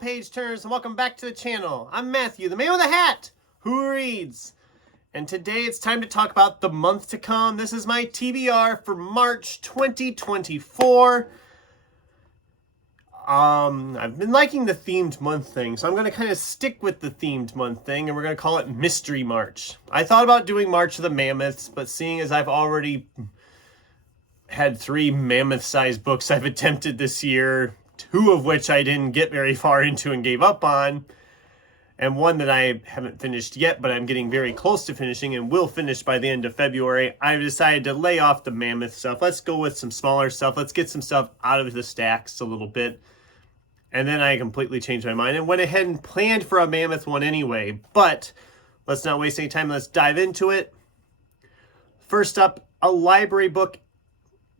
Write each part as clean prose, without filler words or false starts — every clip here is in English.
page turners, and welcome back to the channel. I'm Matthew, the man with the hat, who reads. And today it's time to talk about the month to come. This is my TBR for March 2024. I've been liking the themed month thing, so I'm going to kind of stick with the themed month thing, and we're going to call it Mystery March. I thought about doing March of the Mammoths, but seeing as I've already had 3 mammoth-sized books I've attempted this year, 2 of which I didn't get very far into and gave up on, and 1 that I haven't finished yet, but I'm getting very close to finishing and will finish by the end of February, I've decided to lay off the mammoth stuff. Let's go with some smaller stuff. Let's get some stuff out of the stacks a little bit. And then I completely changed my mind and went ahead and planned for a mammoth one anyway. But let's not waste any time. Let's dive into it. First up, a library book.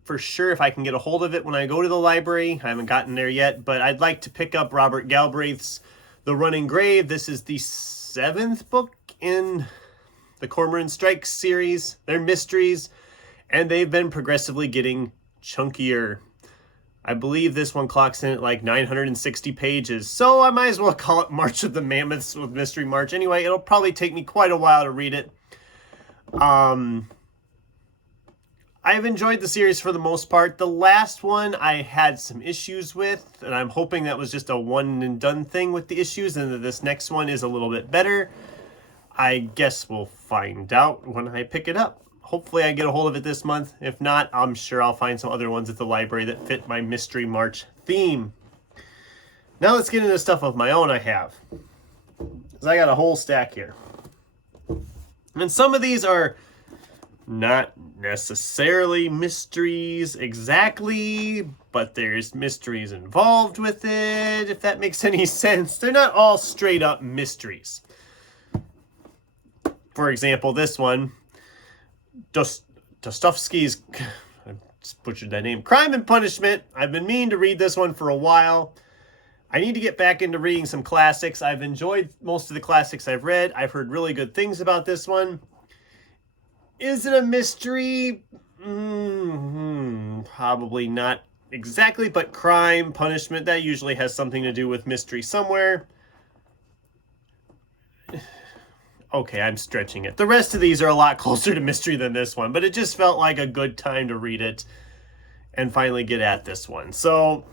For sure, if I can get a hold of it when I go to the library. I haven't gotten there yet, but I'd like to pick up Robert Galbraith's The Running Grave. This is the 7th book in the Cormoran Strikes series. They're mysteries, and they've been progressively getting chunkier. I believe this one clocks in at like 960 pages, so I might as well call it March of the Mammoths with Mystery March. Anyway, it'll probably take me quite a while to read it. I've enjoyed the series for the most part. The last one I had some issues with, and I'm hoping that was just a one and done thing with the issues, and that this next one is a little bit better. I guess we'll find out when I pick it up. Hopefully I get a hold of it this month. If not, I'm sure I'll find some other ones at the library that fit my Mystery March theme. Now let's get into stuff of my own I have. Because I got a whole stack here. And some of these are not necessarily mysteries exactly, but there's mysteries involved with it, if that makes any sense. They're not all straight up mysteries. For example, this one, Dostoevsky's, I just butchered that name, Crime and Punishment. I've been meaning to read this one for a while. I need to get back into reading some classics. I've enjoyed most of the classics I've read. I've heard really good things about this one. Is it a mystery? Probably not exactly, but crime, punishment, that usually has something to do with mystery somewhere. Okay, I'm stretching it. The rest of these are a lot closer to mystery than this one, but it just felt like a good time to read it and finally get at this one. So,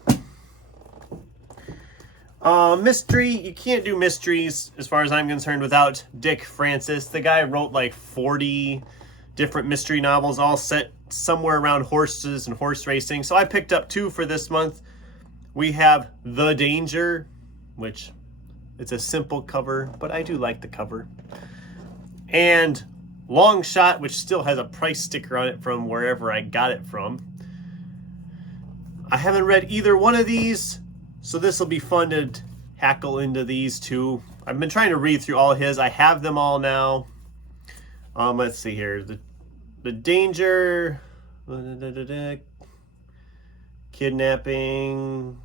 mystery, you can't do mysteries, as far as I'm concerned, without Dick Francis. The guy wrote like 40 different mystery novels, all set somewhere around horses and horse racing. So I picked up 2 for this month. We have The Danger, which it's a simple cover, but I do like the cover. And Long Shot, which still has a price sticker on it from wherever I got it from. I haven't read either one of these, so this will be fun to hackle into these 2. I've been trying to read through all his. I have them all now. Let's see here. The Danger, kidnapping,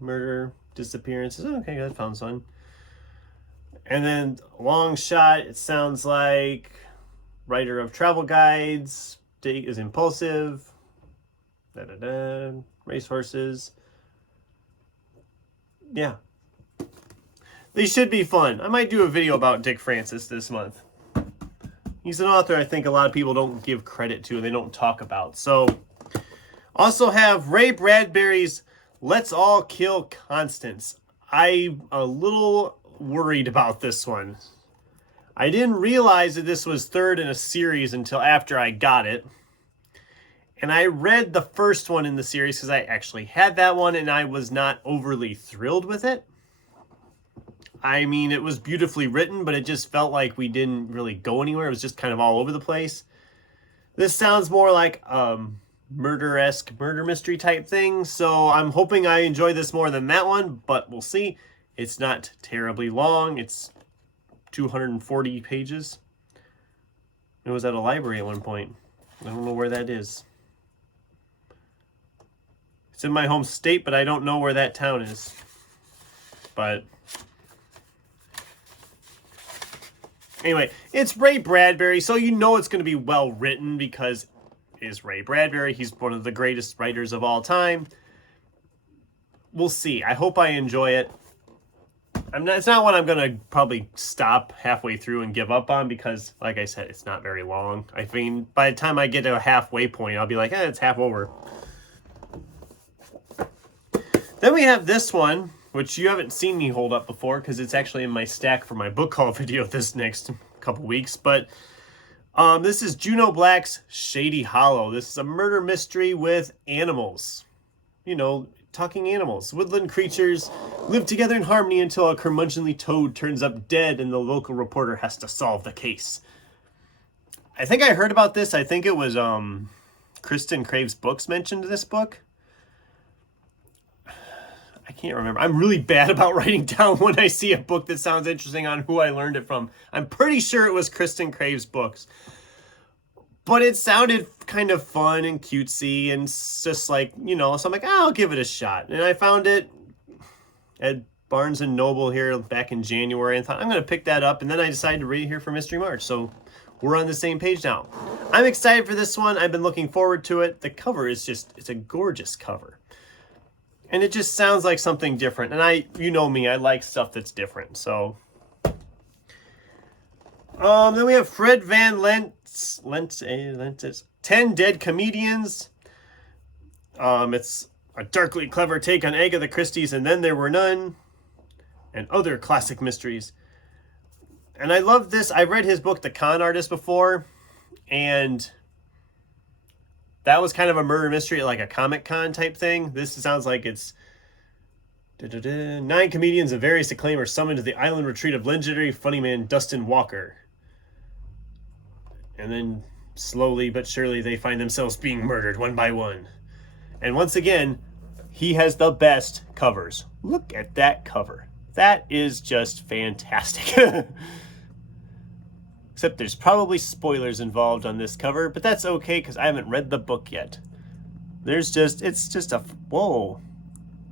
murder, disappearances. Okay, I found some. And then Long Shot, it sounds like writer of travel guides, is impulsive, racehorses. Yeah. These should be fun. I might do a video about Dick Francis this month. He's an author I think a lot of people don't give credit to and they don't talk about. So, also have Ray Bradbury's Let's All Kill Constance. I'm a little worried about this one. I didn't realize that this was 3rd in a series until after I got it. And I read the first one in the series because I actually had that one and I was not overly thrilled with it. I mean, it was beautifully written, but it just felt like we didn't really go anywhere. It was just kind of all over the place. This sounds more like murder-esque murder mystery type thing, so I'm hoping I enjoy this more than that one, but we'll see. It's not terribly long. It's 240 pages. It was at a library at one point. I don't know where that is. It's in my home state, but I don't know where that town is. But anyway, it's Ray Bradbury, so you know it's going to be well written because it's Ray Bradbury. He's one of the greatest writers of all time. We'll see. I hope I enjoy it. It's not one I'm gonna probably stop halfway through and give up on, because, like I said, it's not very long. I mean, by the time I get to a halfway point, I'll be like, it's half over. Then we have this one, which you haven't seen me hold up before, because it's actually in my stack for my book haul video this next couple weeks. But this is Juno Black's Shady Hollow. This is a murder mystery with animals. You know, talking animals. Woodland creatures live together in harmony until a curmudgeonly toad turns up dead and the local reporter has to solve the case. I think I heard about this. I think it was Kristen Crave's Books mentioned this book. I can't remember. I'm really bad about writing down when I see a book that sounds interesting on who I learned it from. I'm pretty sure it was Kristen Crave's Books. But it sounded kind of fun and cutesy and just like, you know, so I'm like, I'll give it a shot. And I found it at Barnes & Noble here back in January and thought, I'm going to pick that up. And then I decided to read it here for Mystery March. So we're on the same page now. I'm excited for this one. I've been looking forward to it. The cover is just, it's a gorgeous cover. And it just sounds like something different. And you know me, I like stuff that's different. So then we have Fred Van Lent's 10 Dead Comedians. It's a darkly clever take on Agatha Christie's And Then There Were None and other classic mysteries. And I love this. I read his book, The Con Artist, before, and that was kind of a murder mystery, like a Comic-Con type thing. This sounds like it's 9 comedians of various acclaim are summoned to the island retreat of legendary funny man Dustin Walker. And then slowly but surely they find themselves being murdered one by one. And once again, he has the best covers. Look at that cover. That is just fantastic. Except there's probably spoilers involved on this cover, but that's okay because I haven't read the book yet. It's just a, whoa.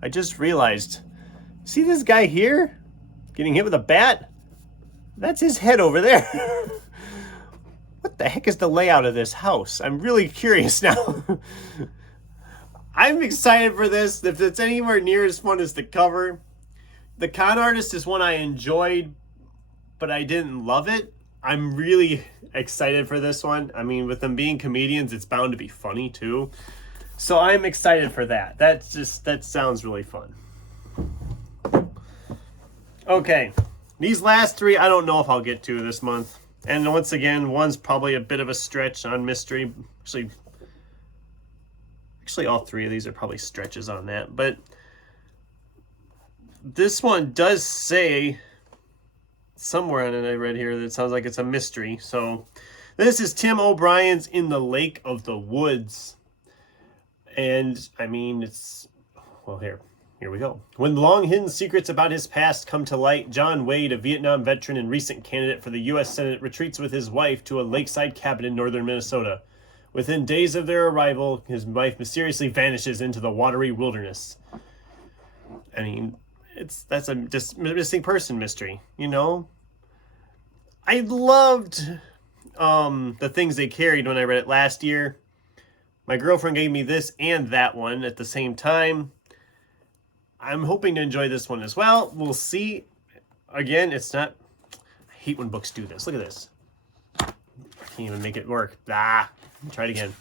I just realized, see this guy here getting hit with a bat? That's his head over there. What the heck is the layout of this house? I'm really curious now. I'm excited for this. If it's anywhere near as fun as the cover. The Con Artist is one I enjoyed, but I didn't love it. I'm really excited for this one. I mean, with them being comedians, it's bound to be funny too. So I'm excited for that. That sounds really fun. Okay. These last 3, I don't know if I'll get to this month. And once again, one's probably a bit of a stretch on mystery. Actually, all 3 of these are probably stretches on that. But this one does say somewhere on it I read here that it sounds like it's a mystery. So this is Tim O'Brien's In the Lake of the Woods. And I mean, it's, well, here we go. When long-hidden secrets about his past come to light, John Wade, a Vietnam veteran and recent candidate for the U.S. Senate, retreats with his wife to a lakeside cabin in northern Minnesota. Within days of their arrival, his wife mysteriously vanishes into the watery wilderness. I mean, that's a just missing person mystery, you know? I loved the things they carried when I read it last year. My girlfriend gave me this and that one at the same time. I'm hoping to enjoy this one as well. We'll see. Again, it's not... I hate when books do this. Look at this. I can't even make it work. Try it again.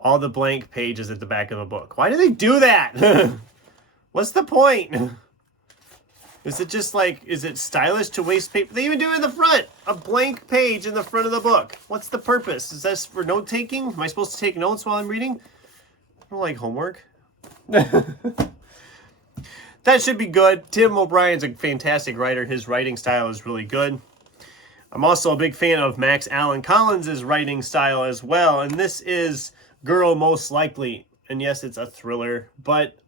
All the blank pages at the back of a book. Why do they do that? What's the point? Is it just like, is it stylish to waste paper? They even do it in the front. A blank page in the front of the book. What's the purpose? Is this for note taking? Am I supposed to take notes while I'm reading? I don't like homework. That should be good. Tim O'Brien's a fantastic writer. His writing style is really good. I'm also a big fan of Max Allan Collins' writing style as well. And this is Girl Most Likely. And yes, it's a thriller, but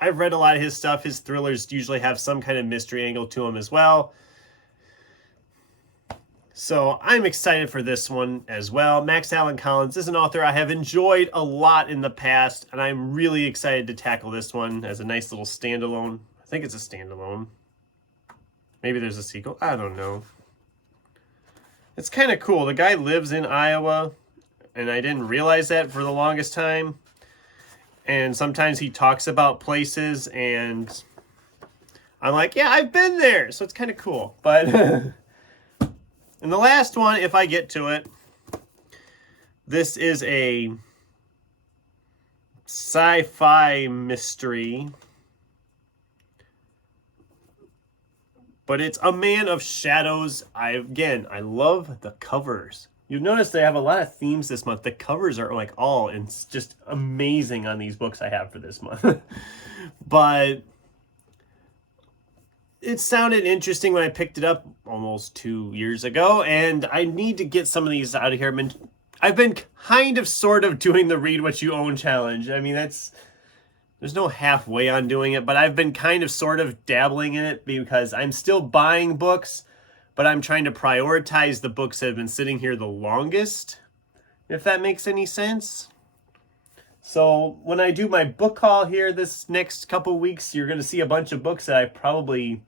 I've read a lot of his stuff. His thrillers usually have some kind of mystery angle to them as well. So I'm excited for this one as well. Max Allan Collins is an author I have enjoyed a lot in the past, and I'm really excited to tackle this one as a nice little standalone. I think it's a standalone. Maybe there's a sequel. I don't know. It's kind of cool. The guy lives in Iowa, and I didn't realize that for the longest time. And sometimes he talks about places, and I'm like, yeah, I've been there. So it's kind of cool. But and the last one, if I get to it, this is a sci-fi mystery. But it's A Man of Shadows. I love the covers. You've noticed they have a lot of themes this month. The covers are like all and it's just amazing on these books I have for this month. But it sounded interesting when I picked it up almost 2 years ago, and I need to get some of these out of here. I've been kind of sort of doing the read what you own challenge. I mean, there's no halfway on doing it, but I've been kind of sort of dabbling in it because I'm still buying books, but I'm trying to prioritize the books that have been sitting here the longest, if that makes any sense. So when I do my book haul here this next couple weeks, you're going to see a bunch of books that I probably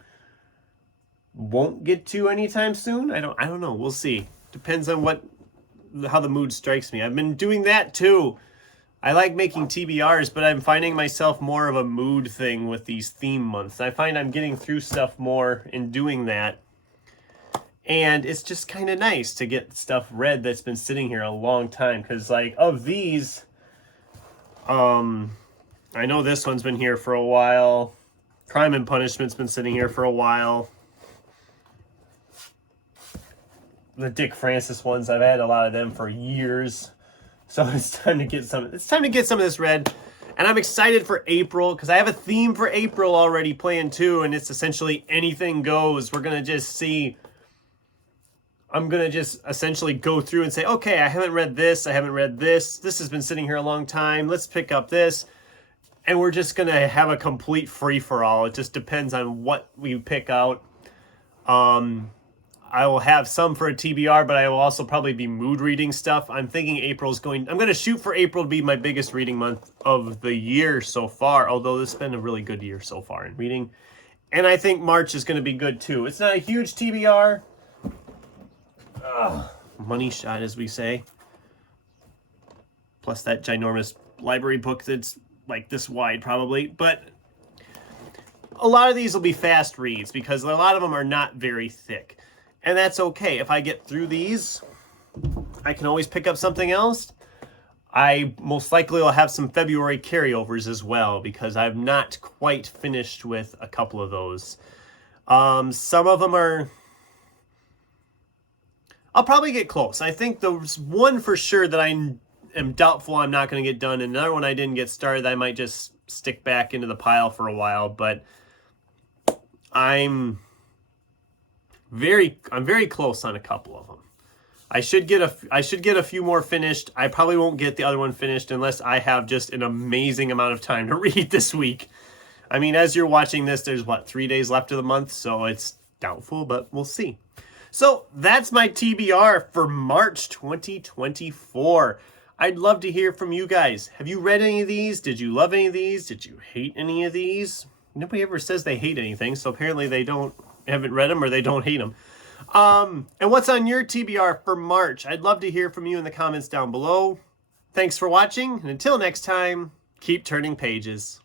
won't get to anytime soon. I don't know. We'll see. Depends on how the mood strikes me. I've been doing that too. I like making TBRs, but I'm finding myself more of a mood thing with these theme months. I find I'm getting through stuff more in doing that. And it's just kind of nice to get stuff read that's been sitting here a long time. Because, like, of these, I know this one's been here for a while. Crime and Punishment's been sitting here for a while. The Dick Francis ones, I've had a lot of them for years. So it's time to get some. It's time to get some of this read, and I'm excited for April because I have a theme for April already planned too, and it's essentially anything goes. We're gonna just see. I'm gonna just essentially go through and say, okay, I haven't read this. I haven't read this. This has been sitting here a long time. Let's pick up this, and we're just gonna have a complete free for all. It just depends on what we pick out. I will have some for a TBR, but I will also probably be mood reading stuff. I'm thinking I'm going to shoot for April to be my biggest reading month of the year so far, although this has been a really good year so far in reading. And I think March is going to be good too. It's not a huge TBR. Money shot, as we say. Plus that ginormous library book that's like this wide probably. But a lot of these will be fast reads because a lot of them are not very thick. And that's okay. If I get through these, I can always pick up something else. I most likely will have some February carryovers as well because I've not quite finished with a couple of those. Some of them are... I'll probably get close. I think there's one for sure that I am doubtful I'm not going to get done. And another one I didn't get started. I might just stick back into the pile for a while. But I'm very close on a couple of them. I should get a few more finished. I probably won't get the other one finished unless I have just an amazing amount of time to read this week. I mean, as you're watching this, there's 3 days left of the month, so it's doubtful, but we'll see. So that's my TBR for March 2024. I'd love to hear from you guys. Have you read any of these? Did you love any of these? Did you hate any of these? Nobody ever says they hate anything, so apparently they haven't read them or they don't hate them. And what's on your TBR for March? I'd love to hear from you in the comments down below. Thanks for watching, and until next time, keep turning pages.